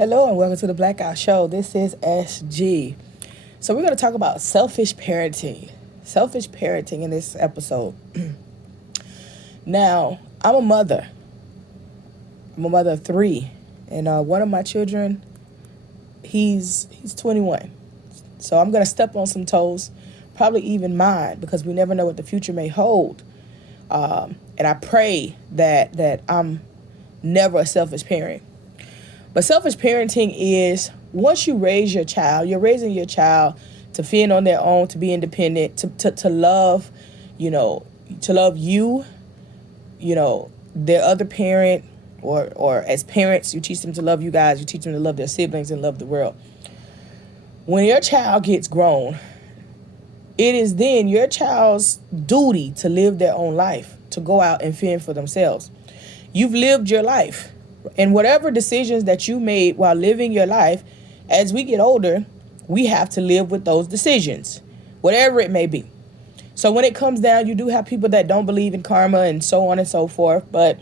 Hello and welcome to the Blackout Show. This is SG. So we're going to talk about selfish parenting. Selfish parenting in this episode. Now, I'm a mother. I'm a mother of three. And one of my children, he's 21. So I'm going to step on some toes, probably even mine, because we never know what the future may hold. And I pray that I'm never a selfish parent. But selfish parenting is once you raise your child, you're raising your child to fend on their own, to be independent, to love, to love you, their other parent, or as parents, you teach them to love you guys, you teach them to love their siblings and love the world. When your child gets grown, it is then your child's duty to live their own life, to go out and fend for themselves. You've lived your life. And whatever decisions that you made while living your life, as we get older, we have to live with those decisions, whatever it may be. So when it comes down, you do have people that don't believe in karma and so on and so forth, but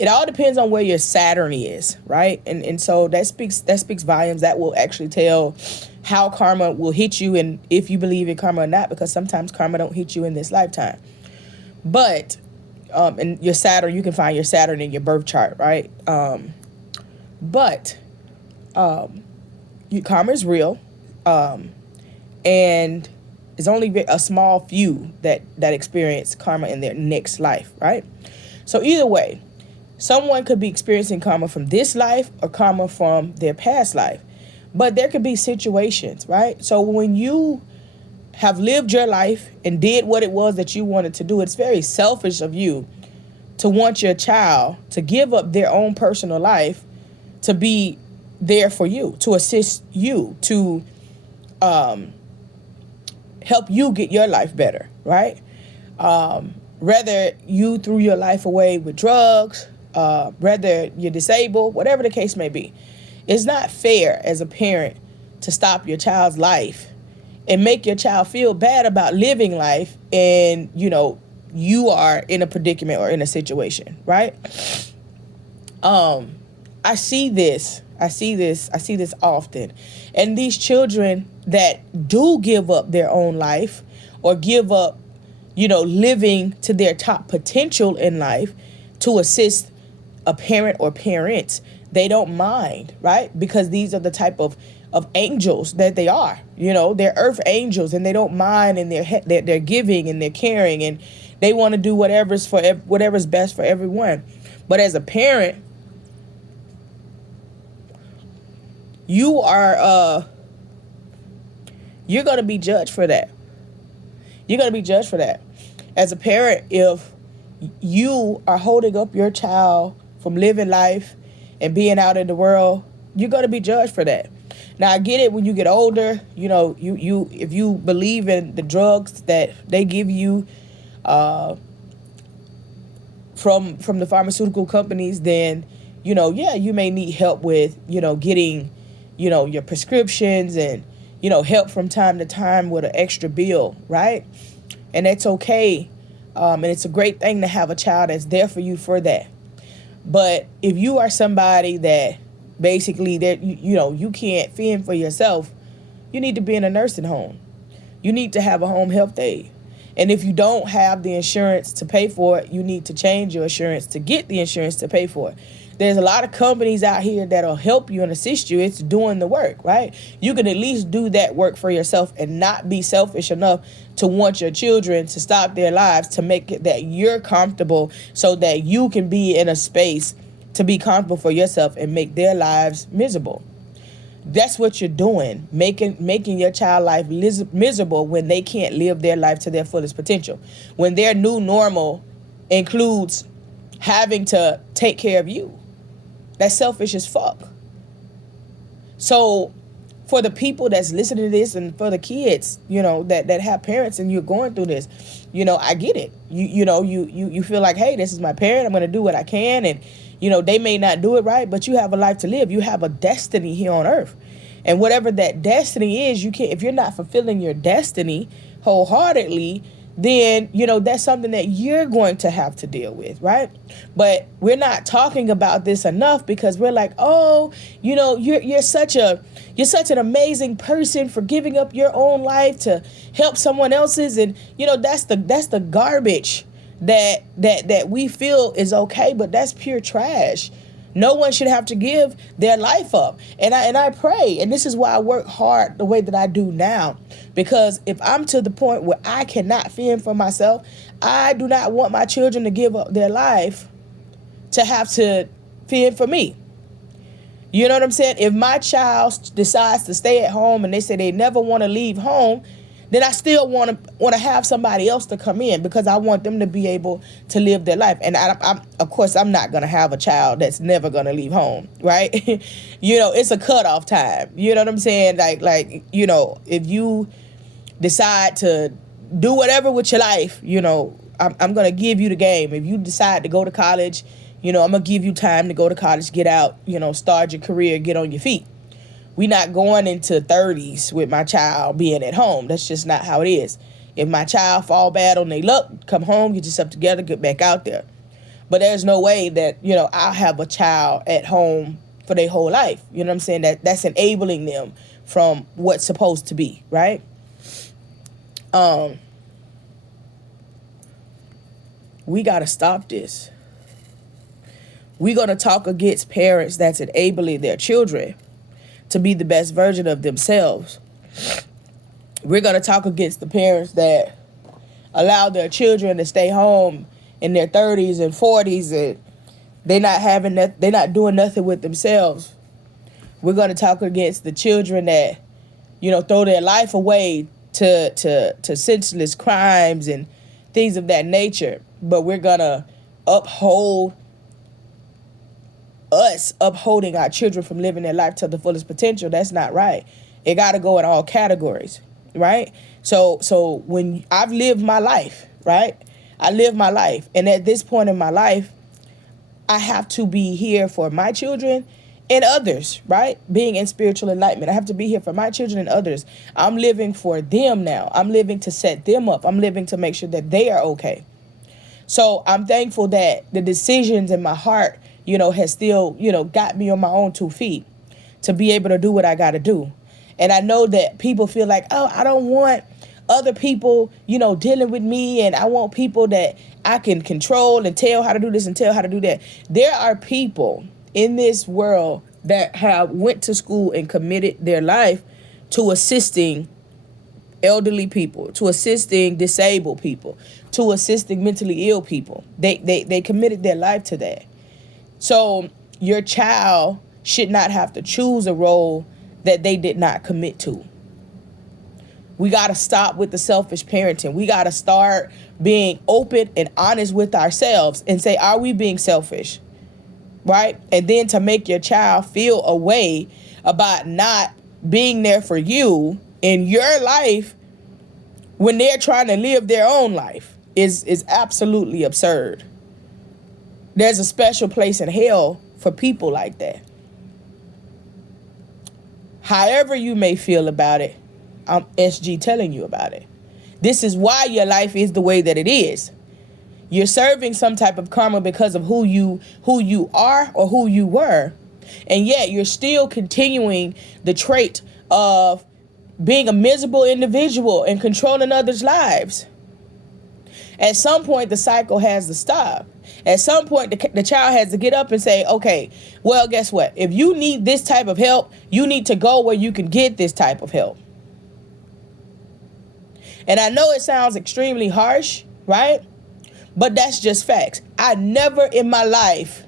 it all depends on where your Saturn is, right? And so that speaks volumes. That will actually tell how karma will hit you and if you believe in karma or not, because sometimes karma don't hit you in this lifetime. But and your Saturn, you can find your Saturn in your birth chart, right? But karma is real, and it's only a small few that experience karma in their next life, right? So either way, someone could be experiencing karma from this life or karma from their past life, but there could be situations, right? So when you have lived your life and did what it was that you wanted to do, it's very selfish of you to want your child to give up their own personal life to be there for you, to assist you, to help you get your life better, right? Whether you threw your life away with drugs, whether you're disabled, whatever the case may be. It's not fair as a parent to stop your child's life and make your child feel bad about living life and, you are in a predicament or in a situation, right? I see this often. And these children that do give up their own life or give up, living to their top potential in life to assist a parent or parents, they don't mind, right? Because these are the type of angels that they are. They're earth angels, and they don't mind, and they're giving and they're caring, and they want to do whatever's best for everyone. But as a parent, you're going to be judged for that. You're going to be judged for that. As a parent, if you are holding up your child from living life and being out in the world, you're going to be judged for that. Now, I get it when you get older, you if you believe in the drugs that they give you from the pharmaceutical companies, then, you may need help with, getting, your prescriptions and, help from time to time with an extra bill, right? And that's okay. And it's a great thing to have a child that's there for you for that. But if you are somebody that basically that you can't fend for yourself, you need to be in a nursing home. You need to have a home health aide. And if you don't have the insurance to pay for it, you need to change your insurance to get the insurance to pay for it. There's a lot of companies out here that'll help you and assist you. It's doing the work, right? You can at least do that work for yourself and not be selfish enough to want your children to stop their lives, to make it that you're comfortable so that you can be in a space to be comfortable for yourself and make their lives miserable. That's what you're doing, making your child life miserable when they can't live their life to their fullest potential. When their new normal includes having to take care of you. That's selfish as fuck. So for the people that's listening to this and for the kids, that have parents and you're going through this, I get it. You feel like, hey, this is my parent. I'm going to do what I can. And, they may not do it right, but you have a life to live. You have a destiny here on earth. And whatever that destiny is, if you're not fulfilling your destiny wholeheartedly, then, that's something that you're going to have to deal with, right? But we're not talking about this enough because we're like, oh, you're such an amazing person for giving up your own life to help someone else's. And, that's the garbage that we feel is okay, but that's pure trash. No one should have to give their life up. And I pray, and this is why I work hard the way that I do now, because if I'm to the point where I cannot fend for myself, I do not want my children to give up their life to have to fend for me. You know what I'm saying? If my child decides to stay at home and they say they never want to leave home, then I still want to have somebody else to come in because I want them to be able to live their life. And I'm of course, I'm not going to have a child that's never going to leave home, right? It's a cutoff time. You know what I'm saying? Like, if you decide to do whatever with your life, I'm going to give you the game. If you decide to go to college, I'm going to give you time to go to college, get out, start your career, get on your feet. We're not going into 30s with my child being at home. That's just not how it is. If my child fall bad on their luck, come home, get yourself together, get back out there. But there's no way that, I'll have a child at home for their whole life. You know what I'm saying? That's enabling them from what's supposed to be, right? We got to stop this. We're going to talk against parents that's enabling their children to be the best version of themselves. We're going to talk against the parents that allow their children to stay home in their 30s and 40s and they're not doing nothing with themselves. We're going to talk against the children that, throw their life away to senseless crimes and things of that nature. But we're going to upholding our children from living their life to the fullest potential. That's not right. It got to go in all categories, right? So when I've lived my life, right? I live my life. And at this point in my life, I have to be here for my children and others, right? Being in spiritual enlightenment. I have to be here for my children and others. I'm living for them now. I'm living to set them up. I'm living to make sure that they are okay. So I'm thankful that the decisions in my heart, has still, got me on my own 2 feet to be able to do what I got to do. And I know that people feel like, oh, I don't want other people, dealing with me, and I want people that I can control and tell how to do this and tell how to do that. There are people in this world that have went to school and committed their life to assisting elderly people, to assisting disabled people, to assisting mentally ill people. They committed their life to that. So your child should not have to choose a role that they did not commit to. We got to stop with the selfish parenting. We got to start being open and honest with ourselves and say, are we being selfish? Right? And then to make your child feel a way about not being there for you in your life when they're trying to live their own life is absolutely absurd. There's a special place in hell for people like that. However you may feel about it, I'm SG telling you about it. This is why your life is the way that it is. You're serving some type of karma because of who you are or who you were. And yet you're still continuing the trait of being a miserable individual and controlling others' lives. At some point, the cycle has to stop. At some point, the child has to get up and say, okay, well, guess what? If you need this type of help, you need to go where you can get this type of help. And I know it sounds extremely harsh, right? But that's just facts. I never in my life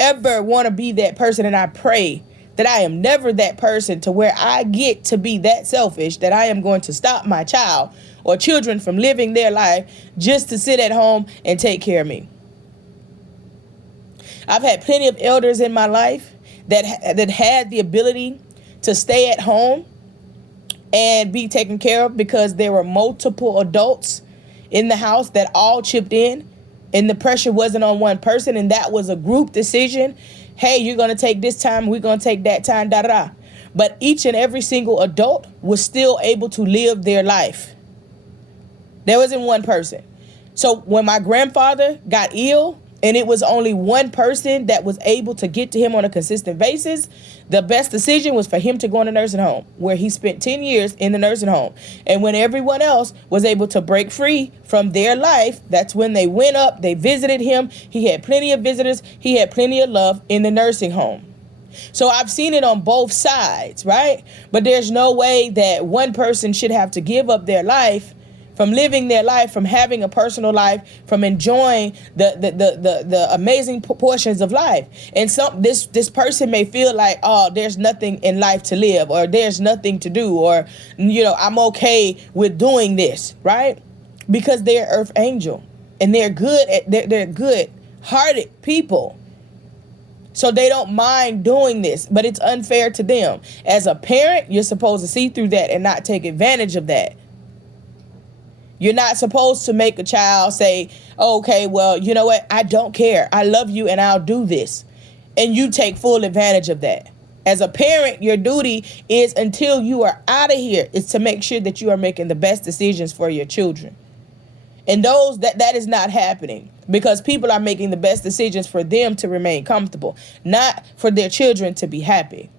ever want to be that person, and I pray that I am never that person to where I get to be that selfish that I am going to stop my child or children from living their life just to sit at home and take care of me. I've had plenty of elders in my life that had the ability to stay at home and be taken care of because there were multiple adults in the house that all chipped in, and the pressure wasn't on one person, and that was a group decision. Hey, you're going to take this time, we're going to take that time, da-da-da. But each and every single adult was still able to live their life. There wasn't one person. So when my grandfather got ill and it was only one person that was able to get to him on a consistent basis, the best decision was for him to go in a nursing home, where he spent 10 years in the nursing home. And when everyone else was able to break free from their life, that's when they went up, they visited him. He had plenty of visitors. He had plenty of love in the nursing home. So I've seen it on both sides, right? But there's no way that one person should have to give up their life from living their life, from having a personal life, from enjoying the amazing portions of life. And this person may feel like, oh, there's nothing in life to live, or there's nothing to do, or, I'm okay with doing this, right? Because they're earth angel and they're good hearted people. So they don't mind doing this, but it's unfair to them. As a parent, you're supposed to see through that and not take advantage of that. You're not supposed to make a child say, okay, well, you know what? I don't care. I love you and I'll do this. And you take full advantage of that. As a parent, your duty is, until you are out of here, is to make sure that you are making the best decisions for your children. And that is not happening, because people are making the best decisions for them to remain comfortable, not for their children to be happy.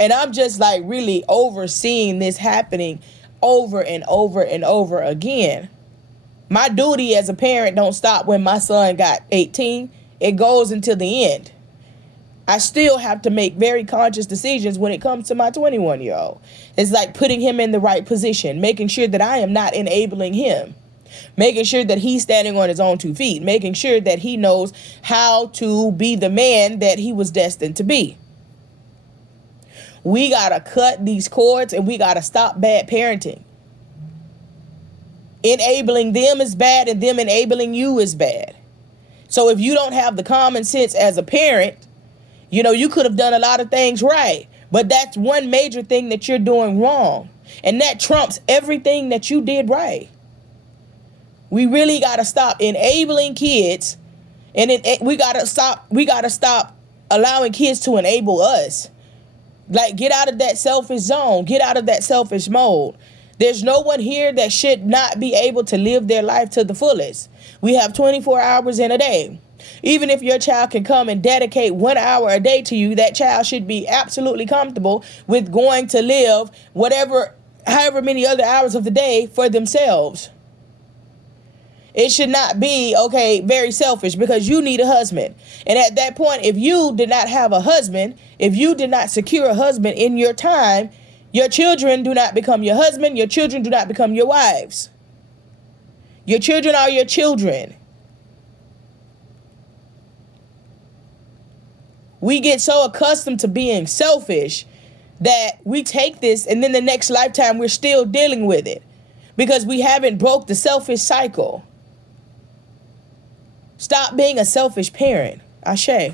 And I'm just like really overseeing this happening over and over and over again. My duty as a parent don't stop when my son got 18. It goes until the end. I still have to make very conscious decisions when it comes to my 21-year-old. It's like putting him in the right position, making sure that I am not enabling him, making sure that he's standing on his own 2 feet, making sure that he knows how to be the man that he was destined to be. We got to cut these cords and we got to stop bad parenting. Enabling them is bad and them enabling you is bad. So if you don't have the common sense as a parent, you could have done a lot of things right, but that's one major thing that you're doing wrong. And that trumps everything that you did right. We really got to stop enabling kids, and we got to stop allowing kids to enable us. Like, get out of that selfish zone. Get out of that selfish mode. There's no one here that should not be able to live their life to the fullest. We have 24 hours in a day. Even if your child can come and dedicate 1 hour a day to you, that child should be absolutely comfortable with going to live however many other hours of the day for themselves. It should not be, very selfish, because you need a husband. And at that point, if you did not have a husband, if you did not secure a husband in your time, your children do not become your husband. Your children do not become your wives. Your children are your children. We get so accustomed to being selfish that we take this, and then the next lifetime we're still dealing with it because we haven't broke the selfish cycle. Stop being a selfish parent. Ashe.